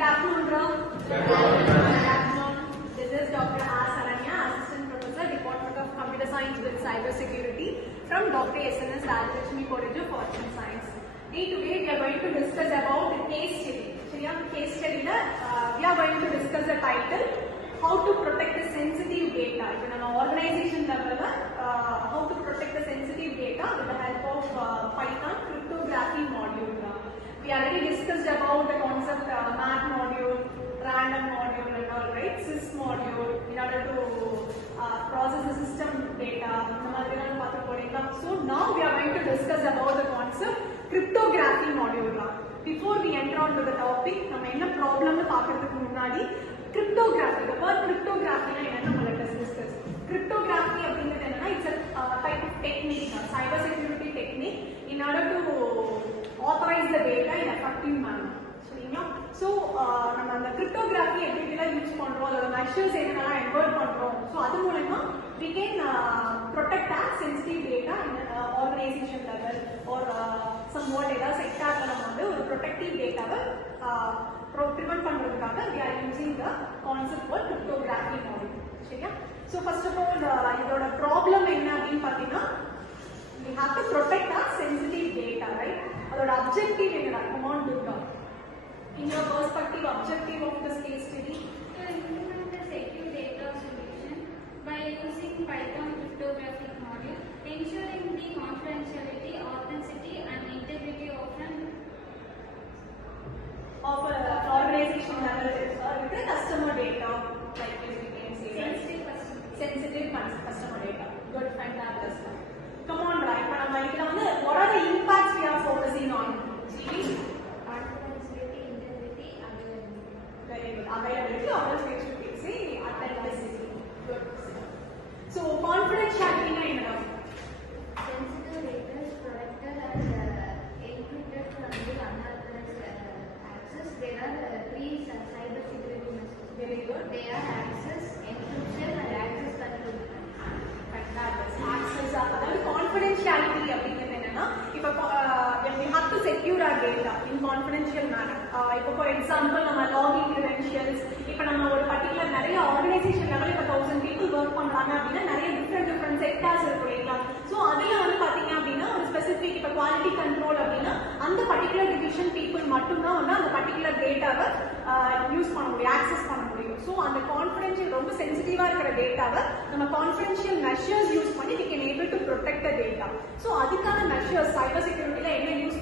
Good afternoon, Ram. Good afternoon. This is Dr. R. Saranya, Assistant Professor, Department of Computer Science with Cyber Security from Dr. SNS Rajlakshmi College of Arts and Science. Today we are going to discuss about the case study. Case study we are going to discuss the title, how to protect the sensitive data. In an organization level, how to protect the sensitive data with the help of Python cryptography module. We already discussed about the concept math module, random module and all, right? Sys module in order to process the system data. So now we are going to discuss about the concept cryptography module. Before we enter on to the topic, we have a problem cryptography. The word cryptography let's discuss. Cryptography it's a type of technique, cyber security technique in order to authorize the data in effective manner. So, the cryptography use the measures so we can protect our sensitive data in an organization level or somewhat sector protective data prevent we are using the concept called cryptography module. So first of all, the problem we have to protect our sensitive data, right? Our objective is come on, Durga. In your perspective, objective of this case study? To implement the secure data solution by using Python cryptographic module, ensuring the confidentiality, authenticity, and integrity of an organization level with the customer data, like we can say, sensitive customer data. Good, fantastic. Come on, right? What are the impacts we are focusing on? confidentiality, integrity, availability. Very good. Availability, or else we should say authenticity. Good. So, confidentiality na enough. Sensitive data is protected and encrypted from the unauthorized access. There are three cyber security measures. Very good. They are access, encryption, and access control. Access, confidentiality if we have to secure our data in confidential manner. For example, login credentials. If we have a particular organization level, 1,000 people work on different sectors. So, that's specific quality control and the particular division people the particular data use access. So, on the confidential, sensitive data, confidential measures use we can able to protect the data. So, adhikana measures cyber security use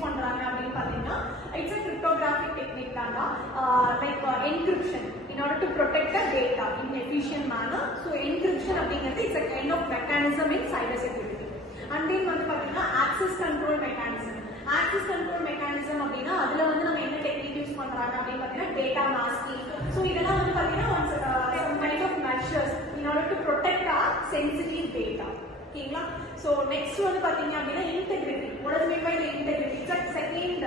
it's a cryptographic technique like encryption in order to protect the data in efficient manner. So, encryption is a kind of mechanism in cyber security. And then access control mechanism. Access control mechanism technique use data masking. So, this is some kind of measures in order to protect our sensitive data. So, next one is integrity. What does it mean by the integrity? It's a second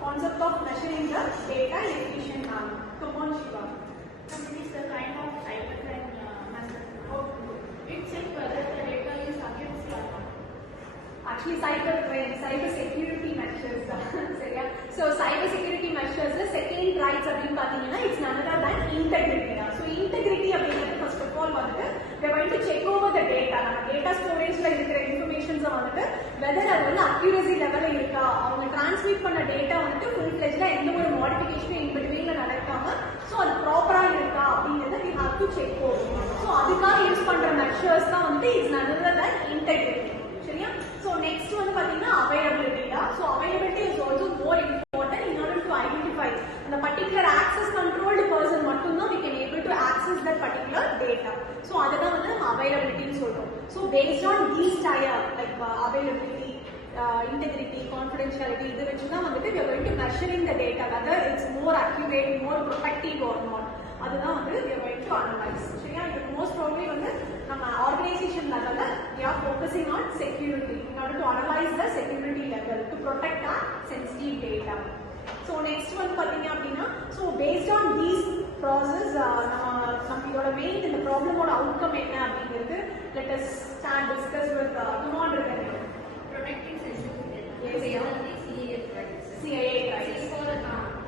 concept of measuring the data in efficient manner. Come on, Shiva. It is a kind of cybercrime method. It checks whether the data is against the law. Actually, cyber security measures. So, cyber security measures, the second rights it's none other than integrity. So, integrity first of all, we are going to check over the data. Data storage information whether accuracy level transmit data full-fledged modification in between so that's proper we have to check over. So adhika use measures is none other than integrity. So next one availability. So availability is also more important in order to identify the particular access controlled person we can able to access that particular data. So that's availability. So based on these tier like availability, integrity, confidentiality, we are going to measuring the data whether it's more accurate, more protective or not. That's we are going to analyze. Most probably organization level we are focusing on security in order to analyze the security level to protect our sensitive data. So next one so based on these process main in the problem or outcome let us start discuss with Protecting sensitive data. Yes, They are the CIA crisis. CIA crisis. C for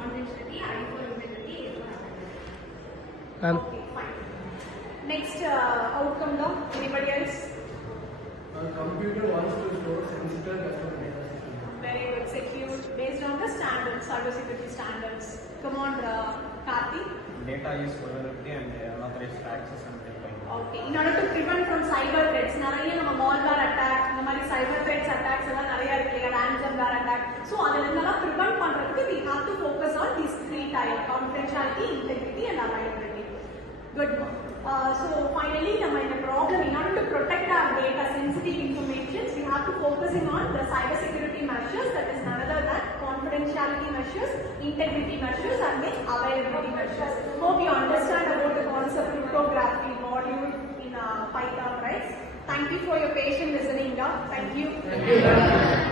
confidentiality, I for integrity, Okay, fine. Next outcome now. Anybody else? A computer wants to store sensitive customer data. Very good. Secure based on the standards, cybersecurity standards. Come on, Karthi. Data is vulnerability and unauthorized access and verifying. Okay. In order to prevent from cyber threats, நிறைய நம்ம malware attack, இந்த மாதிரி cyber threats attacks எல்லாம் நிறைய இருக்கு இல்லையா, ransomware attack. So அதெல்லாம் prevent பண்றதுக்கு we have to focus on these three types: confidentiality, integrity, and availability. Good. So finally, in the problem, in order to protect our data, sensitive information, we have to focusing on the cyber security measures, that is none other than confidentiality measures, integrity measures, and the availability measures. Hope you understand about the concept of cryptography module in Python, right? Thank you for your patient listening. Thank you.